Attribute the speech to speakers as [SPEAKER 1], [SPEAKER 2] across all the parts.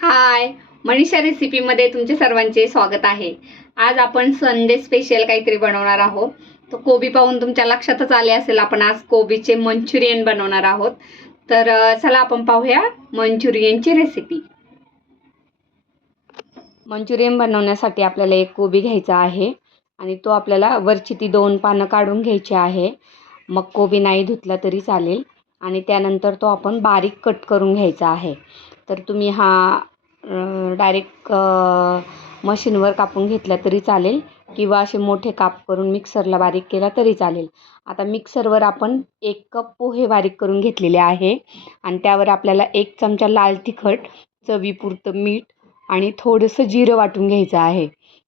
[SPEAKER 1] हाय. मनीषा रेसिपीमध्ये तुमचे सर्वांचे स्वागत आहे. आज आपण संडे स्पेशल काहीतरी बनवणार आहोत. तर कोबी पाहून तुमच्या लक्षातच आले असेल आपण आज कोबीचे मंचुरियन बनवणार आहोत. तर चला आपण पाहूया मंचुरियनची रेसिपी मंचुरियन बनवण्यासाठी आपल्याला एक कोबी घ्यायचा आहे आणि तो आपल्याला वरची ती दोन पानं काढून घ्यायची आहे. मग कोबी नाही धुतला तरी चालेल आणि त्यानंतर तो आपण बारीक कट करून घ्यायचा आहे. तर तुम्ही हा डायरेक्ट मशीनवर कापून घेतला तरी चालेल. किंवा असे मोठे काप करून मिक्सरला बारीक केला तरी चालेल. आता मिक्सरवर आपण एक कप पोहे बारीक करून घेतलेले आहे. आणि त्यावर आपल्याला एक चमचा लाल तिखट चवीपुरतं मीठ आणि थोडंसं जिरं वाटून घ्यायचं आहे.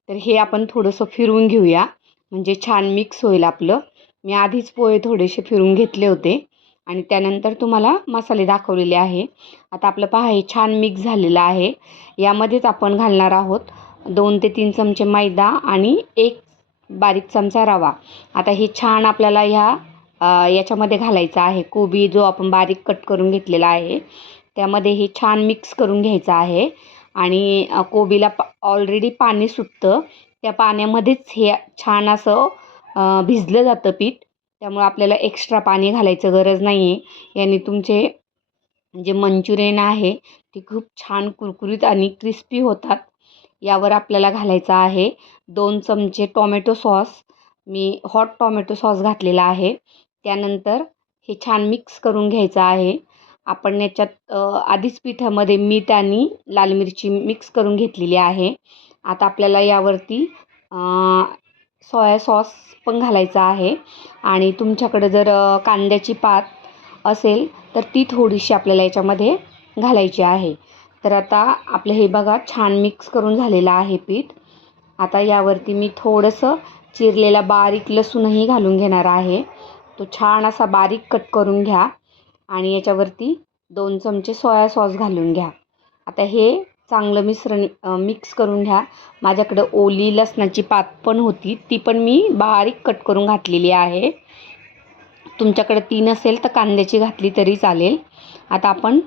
[SPEAKER 1] तर हे आपण थोडंसं फिरवून घेऊया. म्हणजे छान मिक्स होईल आपलं. मी आधीच पोहे थोडेसे फिरून घेतले होते. आणि त्यानंतर तुम्हाला मसाले दाखवलेले आहे. आता आपलं पहा हे छान मिक्स झालेलं आहे. यामध्येच आपण घालणार आहोत दोन ते तीन चमचे मैदा आणि एक बारीक चमचा रवा. आता हे छान आपल्याला ह्या याच्यामध्ये घालायचं आहे. कोबी जो आपण बारीक कट करून घेतलेला आहे त्यामध्ये हे छान मिक्स करून घ्यायचं आहे. आणि कोबीला पा ऑलरेडी पाणी सुटतं. त्या पाण्यामध्येच हे छान असं भिजलं जातं पीठ. त्यामुळे आपल्याला एक्स्ट्रा पाणी घालायचं गरज नाही आहे याने तुमचे जे मंचुरियन आहे ते खूप छान कुरकुरीत आणि क्रिस्पी होतात. यावर आपल्याला घालायचा आहे दोन चमचे टॉमॅटो सॉस मी हॉट टॉमॅटो सॉस घातलेला आहे. त्यानंतर हे छान मिक्स करून घ्यायचं आहे. आपण याच्यात आधीच पिठामध्ये मीठ आणि लाल मिरची मिक्स करून घेतलेली आहे. आता आपल्याला यावरती सोया सॉस पण घालायचा आहे. आणि तुमच्याकडं जर कांद्याची पात असेल तर ती थोडीशी आपल्याला याच्यामध्ये घालायची आहे. तर आता आपलं हे बघा छान मिक्स करून झालेलं आहे पीठ. आता यावरती मी थोडंसं चिरलेला बारीक लसूणही घालून घेणार आहे. तो छान असा बारीक कट करून घ्या. आणि याच्यावरती दोन चमचे सोया सॉस घालून घ्या. आता हे चांगलं मिश्रण मिक्स करून घ्या. माझ्याकडं ओली लसणाची पात पण होती. ती पण मी बारीक कट करून घातलेली आहे. तुमच्याकडे ती नसेल तर कांद्याची घातली तरी चालेल. आता आपण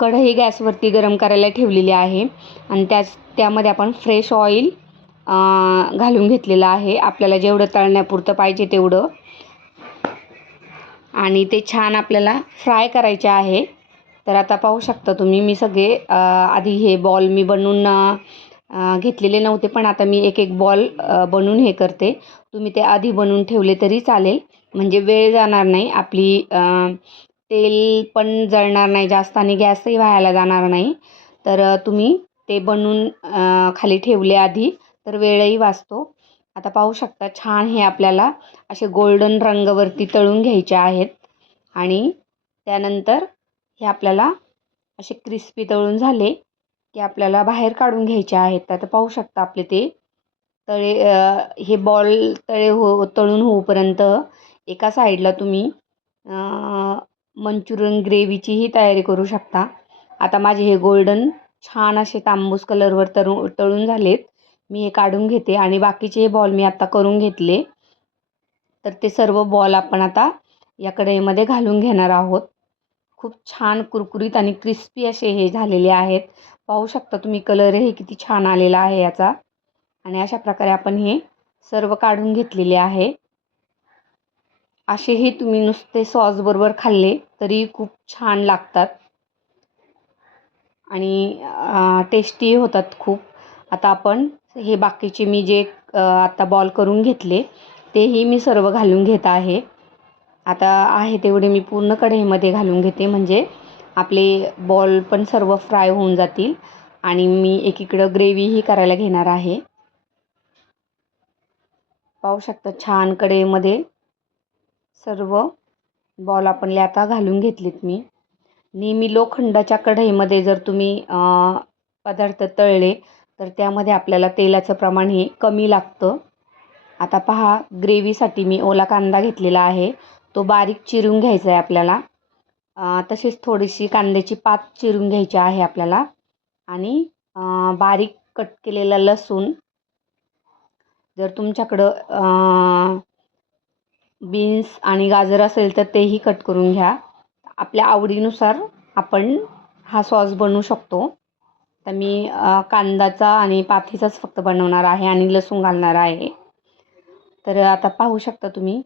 [SPEAKER 1] कढई गॅसवरती गरम करायला ठेवलेली आहे. आणि त्याच त्यामध्ये आपण फ्रेश ऑइल घालून घेतलेलं आहे. आपल्याला जेवढं तळण्यापुरतं पाहिजे तेवढं. आणि ते छान आपल्याला फ्राय करायचे आहे. तर आता पाहू शकता तुम्ही मी सगळे आधी हे बॉल मी बनवून घेतलेले नव्हते पण आता मी एक एक बॉल बनवून हे करते. तुम्ही ते आधी बनवून ठेवले तरी चालेल. म्हणजे वेळ जाणार नाही आपली तेल पण जळणार नाही जास्त आणि गॅसही व्हायला जाणार नाही. तर तुम्ही ते बनवून खाली ठेवले आधी तर वेळही वाचतो. आता पाहू शकता छान हे आपल्याला असे गोल्डन रंगावरती तळून घ्यायचे आहेत. आणि त्यानंतर हे आपल्याला असे क्रिस्पी तळून झाले की आपल्याला बाहेर काढून घ्यायचे आहेत. तर पाहू शकता आपले ते तळे हे बॉल तळे हो तळून होऊपर्यंत एका साईडला तुम्ही मंचुरियन ग्रेव्हीचीही तयारी करू शकता. आता माझे हे गोल्डन छान असे तांबूस कलरवर तळू तळून झालेत. मी हे काढून घेते आणि बाकीचे हे बॉल मी आता करून घेतले. तर ते सर्व बॉल आपण आता या कढईमध्ये घालून घेणार आहोत. खूप छान कुरकुरीत आणि क्रिस्पी असे हे झालेले आहेत. पाहू शकता तुम्ही कलरही किती छान आलेला आहे याचा. आणि अशा प्रकारे आपण हे सर्व काढून घेतलेले आहे. असेही तुम्ही नुसते सॉसबरोबर खाल्ले तरी खूप छान लागतात. आणि टेस्टी होतात खूप. आता आपण हे बाकीचे मी जे आता बॉल करून घेतले तेही मी सर्व घालून घेत आहे. आता आहे तेवढे मी पूर्ण कढईमध्ये घालून घेते. म्हणजे आपले बॉल पण सर्व फ्राय होऊन जातील आणि मी एकीकडं ग्रेव्हीही करायला घेणार आहे. पाहू शकता छान कढईमध्ये सर्व बॉल आपण आता घालून घेतलेत मी. नेहमी लोखंडाच्या कढईमध्ये जर तुम्ही पदार्थ तळले तर त्यामध्ये आपल्याला तेलाचं प्रमाण हे कमी लागतं. आता पहा ग्रेव्हीसाठी मी ओला कांदा घेतलेला आहे. तो बारीक चिरून घ्यायचा आहे आपल्याला तसेच थोडीशी कांद्याची पात चिरून घ्यायची आहे आपल्याला. आणि बारीक कट केलेला लसूण. जर तुमच्याकडं बीन्स आणि गाजर असेल तर तेही कट करून घ्या. आपल्या आवडीनुसार आपण हा सॉस बनवू शकतो. तर मी कांदाचा आणि पाथीचाच फक्त बनवणार आहे आणि लसूण घालणार आहे. तर आता पाहू शकता तुम्ही.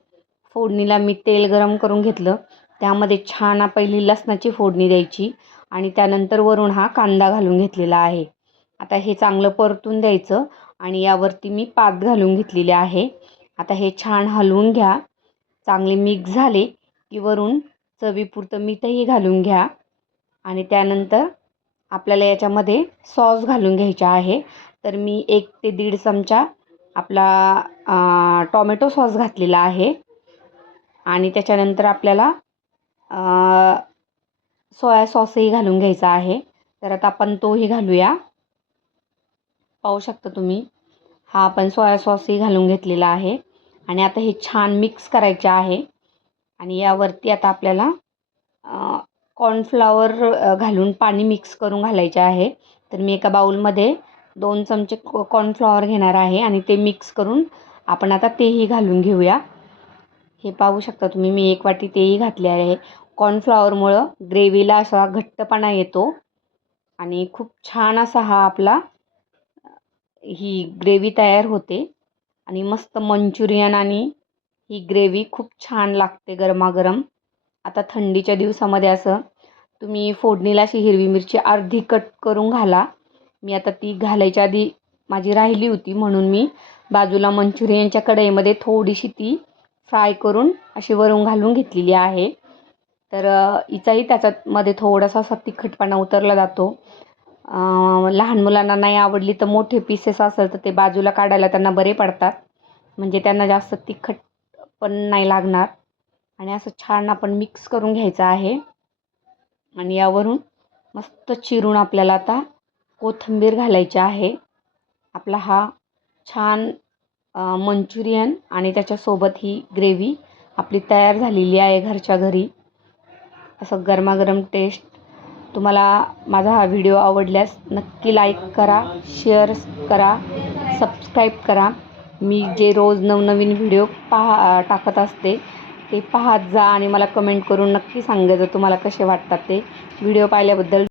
[SPEAKER 1] फोडणीला मी तेल गरम करून घेतलं. त्यामध्ये छान पहिली लसणाची फोडणी द्यायची आणि त्यानंतर वरून हा कांदा घालून घेतलेला आहे. आता हे चांगलं परतून द्यायचं आणि यावरती मी पात घालून घेतलेले आहे. आता हे छान हलवून घ्या. चांगले मिक्स झाले की वरून चवीपुरतं मीठही घालून घ्या. आणि त्यानंतर आपल्याला याच्यामध्ये सॉस घालून घ्यायचा आहे. तर मी एक ते दीड चमचा आपला टॉमॅटो सॉस घातलेला आहे. आणि त्याच्यानंतर आपल्याला सोया सॉसही घालून घ्यायचा आहे. तर आता आपण तोही घालूया. पाहू शकता तुम्ही हा आपण सोया सॉसही घालून घेतलेला आहे. आणि आता हे छान मिक्स करायचे आहे. आणि यावरती आता आपल्याला कॉर्नफ्लावर घालून पाणी मिक्स करून घालायचे आहे. तर मी एका बाऊलमध्ये दोन चमचे कॉ कॉर्नफ्लॉवर घेणार आहे. आणि ते मिक्स करून आपण आता तेही घालून घेऊया. हे पाहू शकता तुम्ही मी एक वाटी तेही घातले आहे. कॉर्नफ्लॉवरमुळं ग्रेव्हीला असा घट्टपणा येतो आणि खूप छान असा हा आपला ही ग्रेव्ही तयार होते. आणि मस्त मंचुरियन आणि ही ग्रेव्ही खूप छान लागते गरमागरम. आता थंडीच्या दिवसामध्ये असं तुम्ही फोडणीला अशी हिरवी मिरची अर्धी कट करून घाला. मी आता ती घालायच्या आधी माझी राहिली होती म्हणून मी बाजूला मंचुरियनच्या कढईमध्ये थोडीशी ती फ्राय करून अशी वरून घालून घेतलेली आहे. तर हिचाही त्याच्यामध्ये थोडासा असा तिखटपणा उतरला जातो. लहान मुलांना नाही आवडली तर मोठे पीसेस असेल तर ते बाजूला काढायला त्यांना बरे पडतात. म्हणजे त्यांना जास्त तिखट पण नाही लागणार. आणि असं छान आपण मिक्स करून घ्यायचं आहे. आणि यावरून मस्त चिरून आपल्याला आता कोथिंबीर घालायची आहे. आपला हा छान मंचुरियन आणि त्याच्यासोबत ही ग्रेव्ही आपली तयार झालेली आहे घरच्या घरी. असं गरमागरम टेस्ट तुम्हाला माझा हा व्हिडिओ आवडल्यास नक्की लाईक करा शेअर करा सबस्क्राईब करा. मी जे रोज नवनवीन व्हिडिओ पहा टाकत असते ते पाहत जा आणि मला कमेंट करून नक्की सांगायचं तुम्हाला कसे वाटतात ते. व्हिडिओ पाहिल्याबद्दल